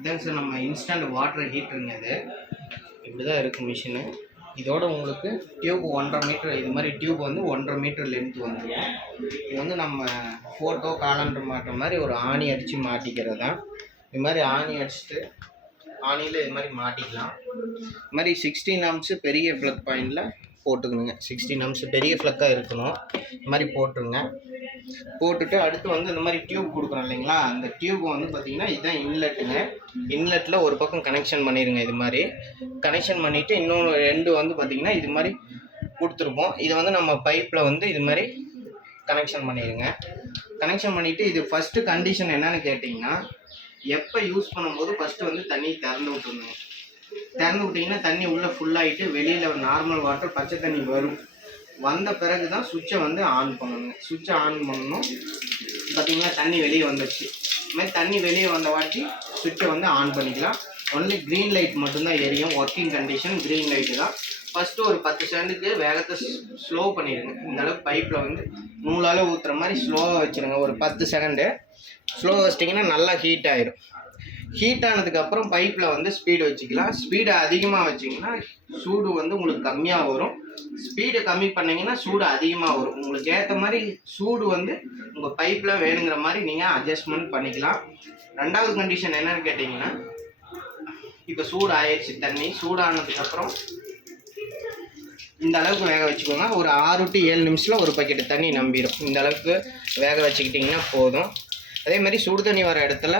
இதாங்க சார் நம்ம instant water ஹீட்டருங்க. இது இப்படி தான் இருக்குது மிஷினு. இதோட உங்களுக்கு டியூப் 1.5 மீட்டர், இது மாதிரி டியூப் வந்து 1.5 மீட்டர் லென்த் வந்துடும். இது வந்து நம்ம ஃபோட்டோ காலண்டர் மாட்டுற மாதிரி ஒரு ஆணி அடித்து மாட்டிக்கிறது தான். இது மாதிரி ஆணி அடிச்சுட்டு ஆணியில் இது மாதிரி மாட்டிக்கலாம். இது மாதிரி 16 amps பெரிய ப்ளக் பாயிண்டில் போட்டுக்கணுங்க. 16 amps பெரிய ப்ளக்காக இருக்கணும். இது மாதிரி போட்டுருங்க. போட்டுட்டு அடுத்து வந்து இந்த மாதிரி டியூப் கொடுக்குறோம் இல்லைங்களா, அந்த டியூப் வந்து பார்த்திங்கன்னா இதுதான் இன்லெட்டுங்க. இன்லெட்டில் ஒரு பக்கம் கனெக்ஷன் பண்ணிடுங்க. இது மாதிரி கனெக்ஷன் பண்ணிவிட்டு இன்னொன்று 2 வந்து பார்த்திங்கன்னா இது மாதிரி கொடுத்துருப்போம். இதை வந்து நம்ம பைப்பில் வந்து இது மாதிரி கனெக்ஷன் பண்ணிடுங்க. கனெக்ஷன் பண்ணிவிட்டு இது ஃபஸ்ட்டு கண்டிஷன் என்னன்னு கேட்டிங்கன்னா, எப்போ யூஸ் பண்ணும்போது ஃபஸ்ட்டு வந்து தண்ணி திறந்து விட்டுருங்க. திறந்து விட்டிங்கன்னா தண்ணி உள்ளே ஃபுல்லாகிட்டு வெளியில் நார்மல் வாட்டர் பச்சை தண்ணி வரும். வந்த பிறகு தான் சுவிட்சை வந்து ஆன் பண்ணணுங்க. சுவிட்சை ஆன் பண்ணணும். பார்த்திங்கன்னா தண்ணி வெளியே வந்துடுச்சு. இது மாதிரி தண்ணி வெளியே வந்த வாட்டி சுவிட்சை வந்து ஆன் பண்ணிக்கலாம். ஒன்லி க்ரீன் லைட் மட்டும்தான் எரியும். ஒர்க்கிங் கண்டிஷன் க்ரீன் லைட்டு தான். ஃபஸ்ட்டு ஒரு 10 செகண்டுக்கு வேகத்தை ஸ்லோ பண்ணிடுங்க. இந்தளவுக்கு பைப்பில் வந்து நூலால் ஊற்றுற மாதிரி ஸ்லோவாக வச்சுருங்க. ஒரு 10 செகண்டு ஸ்லோவாக வச்சிட்டிங்கன்னா நல்லா ஹீட் ஆகிடும். ஹீட் ஆனதுக்கப்புறம் பைப்பில் வந்து ஸ்பீடு வச்சுக்கலாம். ஸ்பீடு அதிகமாக வச்சிங்கன்னா சூடு வந்து உங்களுக்கு கம்மியாக வரும். ஸ்பீடு கம்மி பண்ணிங்கன்னா சூடு அதிகமாக வரும். உங்களுக்கு ஏற்ற மாதிரி சூடு வந்து உங்கள் பைப்பில் வேணுங்கிற மாதிரி நீங்கள் அட்ஜஸ்ட்மெண்ட் பண்ணிக்கலாம். ரெண்டாவது கண்டிஷன் என்னன்னு கேட்டிங்கன்னா, இப்போ சூடு ஆயிடுச்சு. தண்ணி சூடானதுக்கப்புறம் இந்த அளவுக்கு வேக வச்சுக்கோங்க. ஒரு 6 to 7 நிமிஷத்தில் ஒரு பக்கெட்டு தண்ணி நம்பிடும். இந்த அளவுக்கு வேக வச்சுக்கிட்டிங்கன்னா போதும். அதே மாதிரி சுடு தண்ணி வர இடத்துல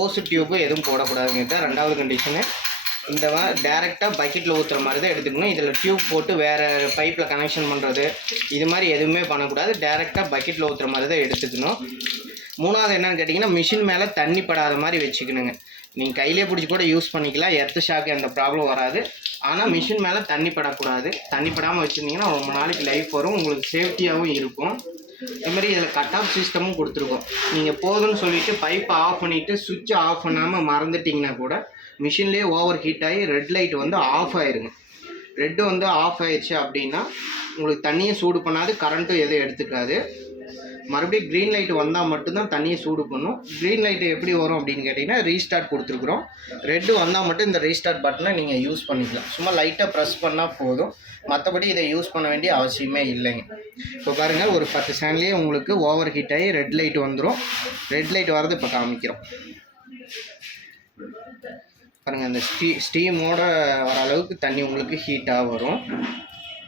ஓசு டியூப்பு எதுவும் போடக்கூடாதுங்க. தான் ரெண்டாவது கண்டிஷனு. இந்த டேரெக்டாக பக்கெட்டில் ஊற்றுற மாதிரி தான் எடுத்துக்கணும். இதில் டியூப் போட்டு வேறு பைப்பில் கனெக்ஷன் பண்ணுறது இது மாதிரி எதுவுமே பண்ணக்கூடாது. டேரெக்டாக பக்கெட்டில் ஊற்றுற மாதிரி தான் எடுத்துக்கணும். மூணாவது என்னன்னு கேட்டிங்கன்னா, மிஷின் மேலே தண்ணி படாத மாதிரி வச்சுக்கணுங்க. நீங்கள் கையிலே பிடிச்சி கூட யூஸ் பண்ணிக்கலாம். எர்த்து ஷாக்கு அந்த ப்ராப்ளம் வராது. ஆனால் மிஷின் மேலே தண்ணி படக்கூடாது. தண்ணி படாமல் வச்சுருந்தீங்கன்னா ரொம்ப நாளைக்கு லைஃப் வரும். உங்களுக்கு சேஃப்டியாகவும் இருக்கும். இதுமாதிரி இதில் கட் ஆஃப் சிஸ்டமும் கொடுத்துருக்கோம். நீங்கள் போதும்னு சொல்லிவிட்டு பைப்பை ஆஃப் பண்ணிவிட்டு சுவிட்சை ஆஃப் பண்ணாமல் மறந்துட்டிங்கன்னா கூட மிஷின்லேயே ஓவர் ஹீட் ஆகி ரெட் லைட் வந்து ஆஃப் ஆகிருங்க. ரெட்டு வந்து ஆஃப் ஆயிடுச்சு அப்படின்னா உங்களுக்கு தண்ணியை சூடு பண்ணாது, கரண்ட்டும் எதுவும் எடுத்துக்காது. மறுபடியும் க்ரீன் லைட் வந்தால் மட்டும்தான் தண்ணியை சூடு பண்ணும். க்ரீன் லைட்டு எப்படி வரும் அப்படின்னு கேட்டிங்கன்னா, ரீஸ்டார்ட் கொடுத்துருக்குறோம். ரெட்டு வந்தால் மட்டும் இந்த ரீஸ்டார்ட் பட்டனை நீங்கள் யூஸ் பண்ணிக்கலாம். சும்மா லைட்டாக ப்ரெஸ் பண்ணால் போதும். மற்றபடி இதை யூஸ் பண்ண வேண்டிய அவசியமே இல்லைங்க. இப்போ பாருங்கள், ஒரு 10 செகண்ட்லேயே உங்களுக்கு ஓவர் ஹீட் ஆகி ரெட் லைட் வந்துடும். ரெட் லைட் வரது இப்போ காமிக்கிறோம் பாருங்கள். அந்த ஸ்டீமோட வர அளவுக்கு தண்ணி உங்களுக்கு ஹீட்டாக வரும்.